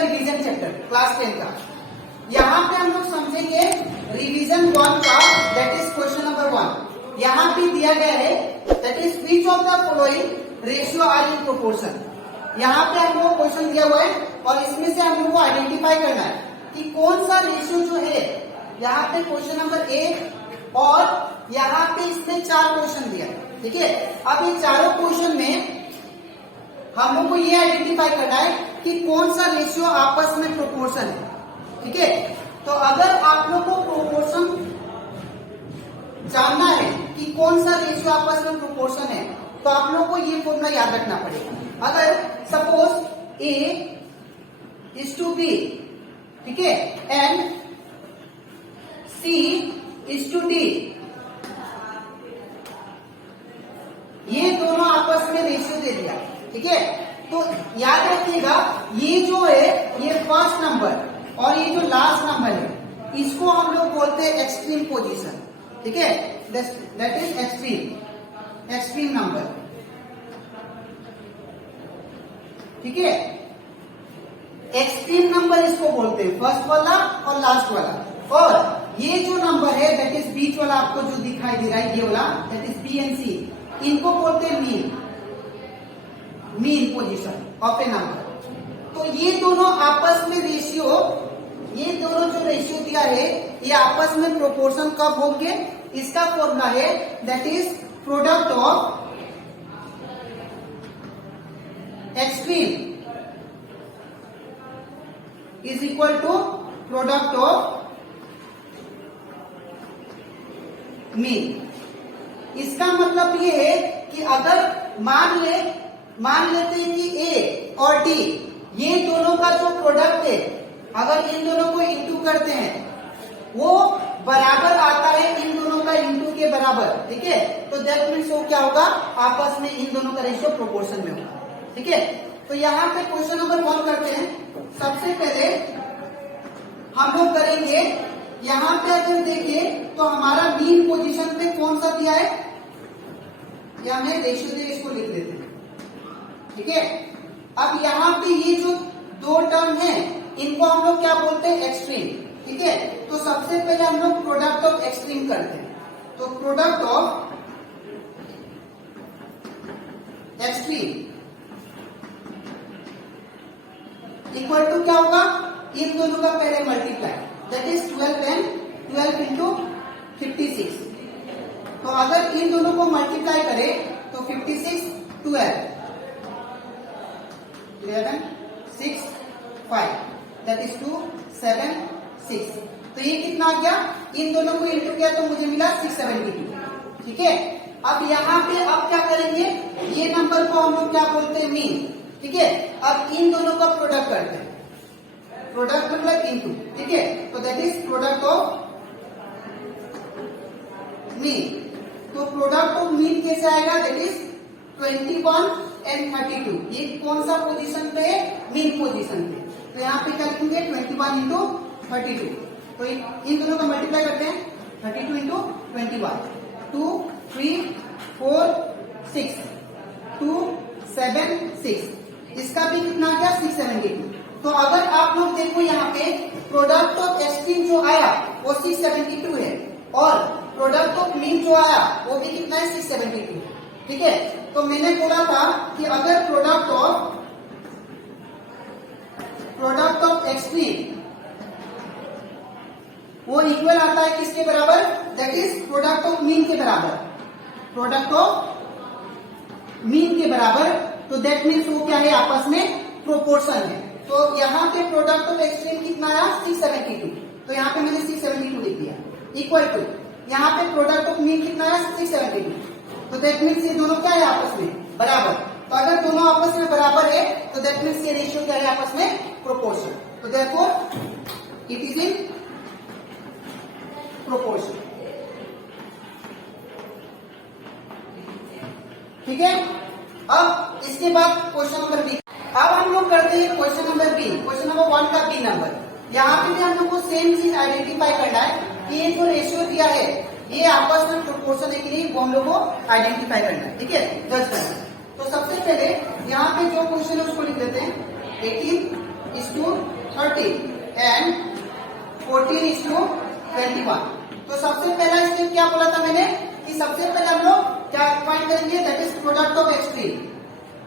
Revision chapter class 10 का। यहाँ पे हम लोग समझेंगे रिवीजन 1 का, दैट इज क्वेश्चन नंबर 1। यहाँ पे दिया गया है that is which of the following ratio are in proportion. यहाँ पे हम लोग क्वेश्चन दिया हुआ है और इसमें से हम लोग को आइडेंटिफाई करना है कि कौन सा रेशियो जो है। यहाँ पे क्वेश्चन नंबर 1 और यहाँ पे इसमें 4 क्वेश्चन दिया, ठीक है। अब ये चारों क्वेश्चन में हम लोग को ये आइडेंटिफाई करना है कि कौन सा रेशियो आपस में प्रोपोर्शन है, ठीक है। तो अगर आप लोग को प्रोपोर्शन जानना है कि कौन सा रेशियो आपस में प्रोपोर्शन है, तो आप लोग को ये फॉर्मूला याद रखना पड़ेगा। अगर suppose A is to B, ठीक है, and C is to D, ये दोनों आपस में रेशियो दे दिया, ठीक है। तो याद रखिएगा ये जो है ये फर्स्ट नंबर और ये जो लास्ट नंबर है इसको हम लोग बोलते हैं एक्सट्रीम पोजीशन, ठीक है। दैट इज एक्सट्रीम नंबर, ठीक है। एक्सट्रीम नंबर इसको बोलते हैं, फर्स्ट वाला और लास्ट वाला। और ये जो नंबर है दैट इज बीच वाला, आपको जो दिखाई दे रहा है ये वाला, दैट इज बी एंड सी, इनको बोलते हैं mean position of A number. तो ये दोनों आपस में रेशियो, ये दोनों जो रेशियो दिया है ये आपस में प्रोपोर्शन कब होंगे, इसका फॉर्मूला है that is product of extreme is equal to product of mean. इसका मतलब ये है कि अगर मान लेते हैं कि A और D ये दोनों का जो प्रोडक्ट है, अगर इन दोनों को इंटू करते हैं वो बराबर आता है इन दोनों का इंटू के बराबर, ठीक है। तो दैट मीन्स वो क्या होगा, आपस में इन दोनों का रेशियो प्रोपोर्शन में होगा, ठीक है। तो यहाँ पे क्वेश्चन नंबर 1 करते हैं। सबसे पहले हम लोग करेंगे, यहाँ पे अगर देखें तो हमारा मीन पोजीशन पे कौन सा दिया है, या हमें रेशियो दे, इसको लिख देते हैं, ठीक है। अब यहाँ पे ये जो दो टर्म है इनको हम लोग क्या बोलते हैं, एक्सट्रीम, ठीक है। तो सबसे पहले हम लोग प्रोडक्ट ऑफ एक्सट्रीम करते हैं। तो product of extreme equal to क्या होगा, इन दोनों का पहले multiply, that is 12 and 12 into 56। तो अगर इन दोनों को मल्टीप्लाई करें तो 56 12 11 6 5 दैट इज 2 7 6। तो ये कितना आ गया, इन दोनों को इंटू किया तो मुझे मिला 672, ठीक है। अब यहाँ पे अब क्या करेंगे, ये नंबर को हम लोग क्या बोलते हैं, मीन, ठीक है। अब इन दोनों का प्रोडक्ट करते हैं, प्रोडक्ट मतलब इंटू, ठीक है। तो that is product of mean. तो प्रोडक्ट ऑफ मीन कैसे आएगा, दैट इज 21 एंड 32। ये कौन सा पोजीशन पे है, मीन पोजीशन पे। तो यहाँ पे क्या लिखेंगे, 21 इंटू 32। तो इन दोनों का मल्टीप्लाई करते हैं, 32 इंटू 21, 2 3 4 6 2 7 6। इसका भी कितना गया, 672। तो अगर आप लोग देखो यहाँ पे प्रोडक्ट ऑफ एक्सट्रीम जो आया वो 672 है और प्रोडक्ट ऑफ मीन जो आया वो भी कितना है, 672, ठीक है। तो मैंने बोला था कि अगर प्रोडक्ट ऑफ एक्सट्रीम वो इक्वल आता है किसके बराबर, that is product of mean के बराबर, प्रोडक्ट ऑफ मीन के बराबर। तो दैट मीन्स वो क्या है, आपस में प्रोपोर्शन है। तो यहाँ पे प्रोडक्ट ऑफ एक्सट्रीम कितना आया, 672। तो यहाँ पे मैंने 672 लिख दिया, इक्वल टू यहाँ पे प्रोडक्ट ऑफ मीन कितना आया, 672। तो दैट मीन्स ये दोनों क्या है, आपस में बराबर। तो अगर दोनों आपस में बराबर है तो दैट मीन्स ये रेशियो क्या है, आपस में प्रोपोर्शन। तो therefore it is in proportion, ठीक है। अब इसके बाद क्वेश्चन नंबर बी। अब हम लोग करते हैं question number B, question number 1 का बी नंबर। यहाँ पे भी हम लोग को सेम चीज आइडेंटिफाई करना है कि ये जो रेशियो दिया है ये आपस में प्रोपोर्शन है कि नहीं, वो हम लोग को आइडेंटिफाई करना है, ठीक है, जज करना है। तो सबसे पहले यहाँ पे जो क्वेश्चन है उसको लिख देते हैं, 18 is to 30 and 14 is to 21। तो सबसे पहला स्टेप क्या बोला था मैंने कि सबसे पहले हम लोग क्या फाइंड करेंगे, that is product of extreme.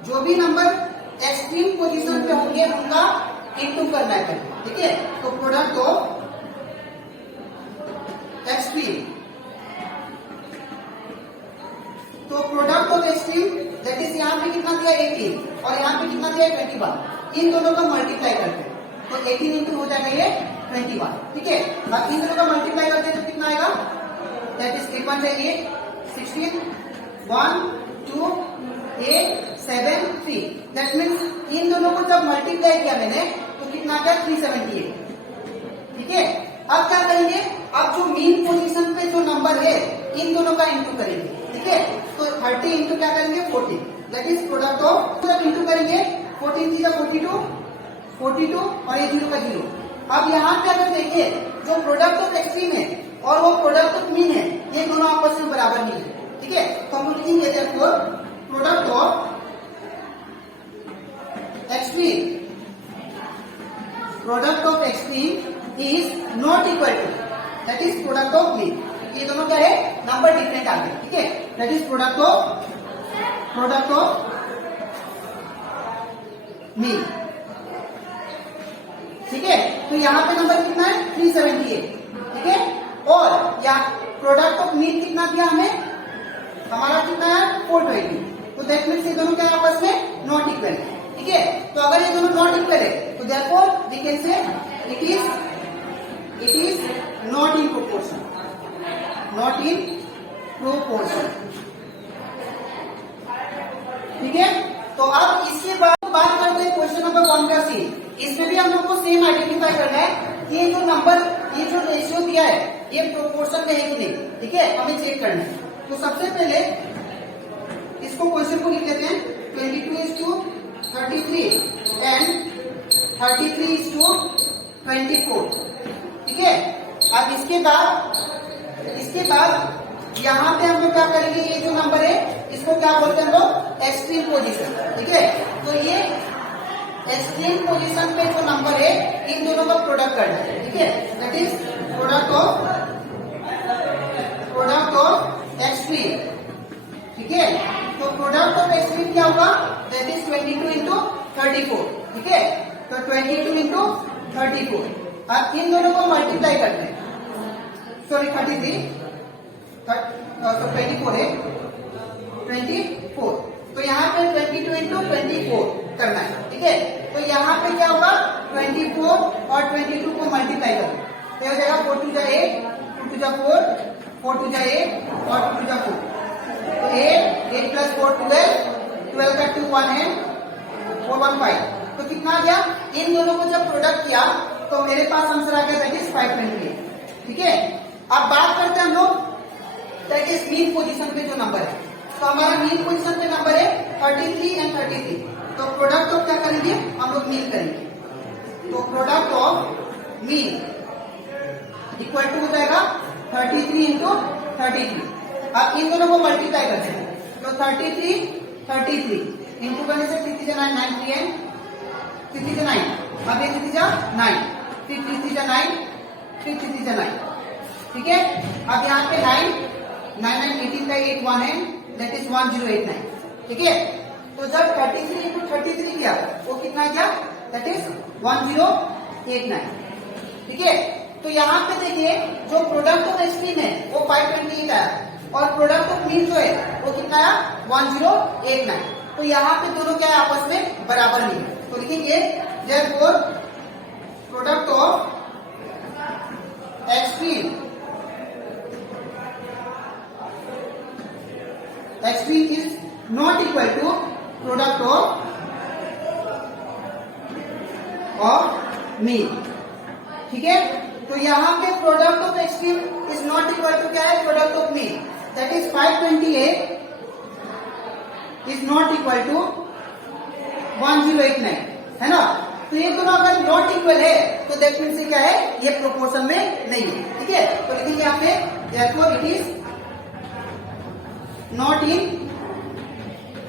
जो भी नंबर एक्सट्रीम पोजीशन पे होंगे उनका इनटू करना है, ठीक है। तो प्रोडक्ट ऑफ एक्सट्रीम, तो product of extreme that is यहाँ पे कितना दिया 18 और यहाँ पे कितना दिया 21, इन दोनों का मल्टीप्लाई करते हैं तो 18 इंटू हो जाएगा ये 21, ठीक है। बाकी इन दोनों का मल्टीप्लाई करते हैं तो कितना आएगा, that is 8 1 8 16 1 2 8 7 3। That means in दोनों को जब मल्टीप्लाई किया मैंने तो कितना आ गया 378, ठीक है। अब क्या करेंगे, अब जो मीन पोजीशन पे जो नंबर है इन दोनों का इंटू करेंगे, ठीक है। तो 30 इंटू क्या करेंगे 40, दैट इज प्रोडक्ट ऑफ, जब इंटू करेंगे 14 की 42 और ये 0 का 0। अब यहाँ पे अगर देखिए जो प्रोडक्ट ऑफ एक्सट्रीम है और वो प्रोडक्ट ऑफ मीन है ये दोनों आपस में बराबर नहीं है, ठीक है। तो हम लिखेंगे therefore product of extreme, product of extreme is not equal to, that is product of mean. ये दोनों क्या है, नंबर डिफरेंट आ गए, ठीक है। That is product of mean, ठीक है। तो यहाँ पे नंबर कितना है 378, ठीक है। और यहाँ प्रोडक्ट ऑफ मीन कितना दिया हमें, हमारा कितना है 420। तो दैट मीन्स ये दोनों क्या है आपस में नॉट इक्वल है, ठीक है। तो अगर ये दोनों नॉट इक्वल है तो therefore we can say it is not in proportion, not in proportion, ठीक है। तो अब इसके बाद बात करते हैं क्वेश्चन नंबर 1 का सी। इसमें भी हम लोग को सेम आइडेंटिफाई करना है कि ये जो नंबर, ये जो रेशियो दिया है ये प्रोपोर्शन में है कि नहीं, ठीक है, हमें चेक करना है। तो सबसे पहले इसको क्वेश्चन को लिख लेते हैं 22:33 एंड 33:24, ठीक है। अब इसके बाद यहाँ पे हम लोग क्या करेंगे, ये जो नंबर है इसको क्या बोलते हैं हम लोग एक्सट्रीम पोजीशन, ठीक है। तो ये एक्सट्रीम पोजीशन पे जो नंबर है इन दोनों का प्रोडक्ट करना है, ठीक है। That is product of extreme, ठीक है। तो प्रोडक्ट ऑफ एक्सट्रीम क्या होगा, दैट इज 22 इंटू 34, ठीक है। तो 22 इंटू 34, अब इन दोनों को मल्टीप्लाई करते हैं, सॉरी 33, तो 24 है 24। तो यहाँ पे 22 इंटू 24 करना है, ठीक है। तो यहाँ पे क्या होगा 24 और 22 को मल्टीप्लाई करो तो हो जाएगा 4 2 जा 8, 2 2 जा 4, 4 2 जा 8 और 2 2 जा 4। तो 8 प्लस 4 12 का 2 1 है 4 1 5। तो कितना आ गया, इन दोनों को जब प्रोडक्ट किया तो मेरे पास आंसर आ गया दैट इज 528, ठीक है। अब बात करते हैं हम लोग दैट इज मीन पोजीशन पे जो नंबर है। तो हमारा मीन पोजीशन पे नंबर है 33 एंड 33। तो प्रोडक्ट ऑफ क्या करेंगे, हम लोग मीन करेंगे। तो product of mean equal to हो जाएगा 33 इंटू 33। अब इन दोनों को मल्टीप्लाई करते हैं तो 33 इंटू करने से 3 3 9 3 एंड 3 3 9, अब ये 3 3 9, फिर 3 3 9, फिर 3 3 9, ठीक है। अब यहाँ पे 9 9 9 18 का 8 1 है, दैट इज 1089, ठीक है। तो जब 33 इंटू 33 किया वो कितना गया, दैट इज 1089, ठीक है। तो यहाँ पे देखिए जो प्रोडक्ट ऑफ एक्सट्रीम है वो 528 आया और प्रोडक्ट ऑफ मीन जो है वो कितना आया 1089। तो यहाँ पे दोनों क्या है आपस में बराबर नहीं है। तो लिखेंगे therefore product of extreme is not equal to product of mean, ठीक है। तो यहाँ पे product of extreme is not equal to क्या है, product of mean, that is 528 is not equal to 1089, है ना। तो ये दोनों अगर नॉट इक्वल है तो दैट मीन्स से क्या है, ये प्रोपोर्शन में नहीं है, ठीक है। तो लिखेंगे यहाँ पे therefore it is not in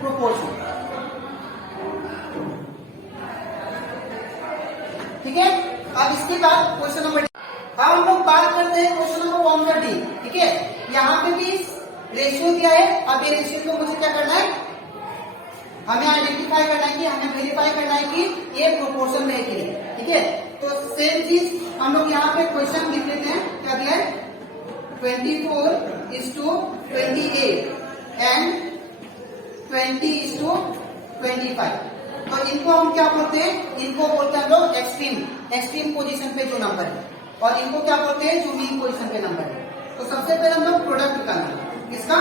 proportion, उसके बाद क्वेश्चन नंबर अब हम लोग बात करते हैं क्वेश्चन नंबर 1 का डी। ठीक है, यहाँ पे भी रेशियो दिया है। अब ये रेशियो को मुझे क्या करना है, हमें आइडेंटिफाई करना है कि हमें वेरीफाई करना है कि ये प्रोपोर्शन में है कि नहीं। ठीक है, तो सेम चीज हम लोग यहाँ पे क्वेश्चन लिख लेते हैं। क्या दिया है, 24:28 एंड 20:25। तो इनको हम क्या बोलते हैं, इनको बोलते हैं हम लोग एक्सट्रीम पोजीशन पे जो नंबर है, और इनको क्या बोलते हैं, जो मीन पोजीशन पे नंबर है। तो सबसे पहले हम लोग प्रोडक्ट निकालना है, किसका,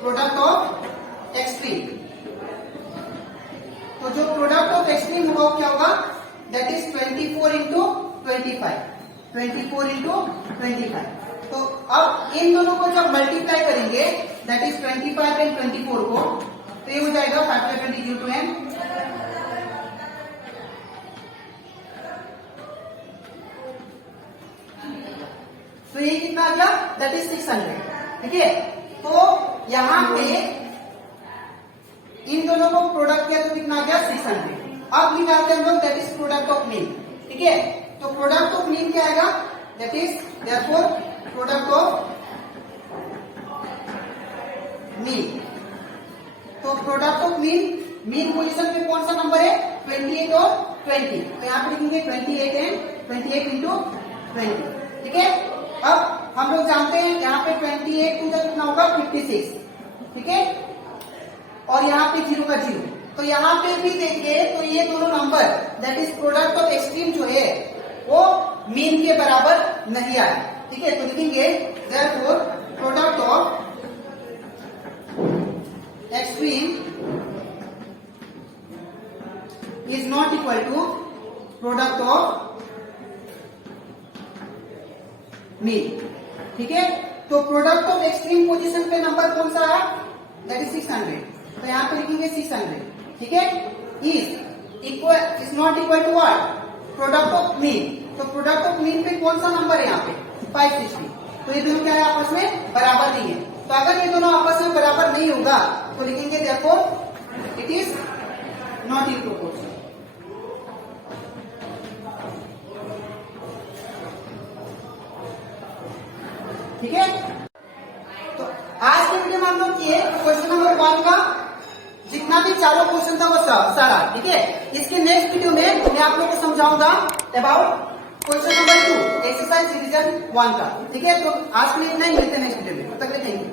प्रोडक्ट ऑफ एक्सट्रीम। तो जो प्रोडक्ट ऑफ एक्सट्रीम होगा वो क्या होगा, दैट इज 24 into 25, 24 into 25। तो अब इन दोनों को जब मल्टीप्लाई करेंगे, दैट इज 25 एंड 24 को, तो ये हो जाएगा 5 × 20 = 2n। तो ये कितना आ गया, दैट इज 600। ठीक है, तो यहां पे इन दोनों को प्रोडक्ट किया तो कितना आ गया, 600। अब निकालते हैं हम लोग, that is product of mean. ठीक है, तो प्रोडक्ट ऑफ मीन क्या आएगा, that is therefore product of mean. तो प्रोडक्ट ऑफ मीन पोजीशन पे कौन सा नंबर है, 28 और 20। तो यहाँ पे लिखेंगे 28 एंड 28 into 20। ठीक है, अब हम लोग जानते हैं यहाँ पे 28 टू कितना होगा, 56। ठीक है, और यहाँ पे 0 का 0। तो यहाँ पे भी देंगे तो ये दोनों number that is product of extreme जो है वो मीन के बराबर नहीं आए। ठीक है, तो लिखेंगे therefore product of extreme is not equal to product of mean. ठीक है, तो प्रोडक्ट ऑफ एक्सट्रीम पोजीशन पे नंबर कौन सा है, दैट इज 600। तो यहाँ पे लिखेंगे 600। ठीक है, is not equal to what, product of mean. तो प्रोडक्ट ऑफ मीन पे कौन सा नंबर है यहाँ पे, 560। तो ये दोनों क्या है, आपस में बराबर नहीं है। तो अगर ये दोनों आपस में बराबर नहीं होगा तो लिखेंगे therefore it is not in proportion. ठीक है, तो आज के वीडियो में हम लोग किए क्वेश्चन नंबर 1 का जितना भी चारों क्वेश्चन था वो सारा। ठीक है, इसके नेक्स्ट वीडियो में मैं आप लोगों को समझाऊंगा about question number 2 exercise revision 1 का। ठीक है, तो आज के लिए इतना ही, मिलते हैं नेक्स्ट वीडियो में, तब तक के लिए थैंक यू।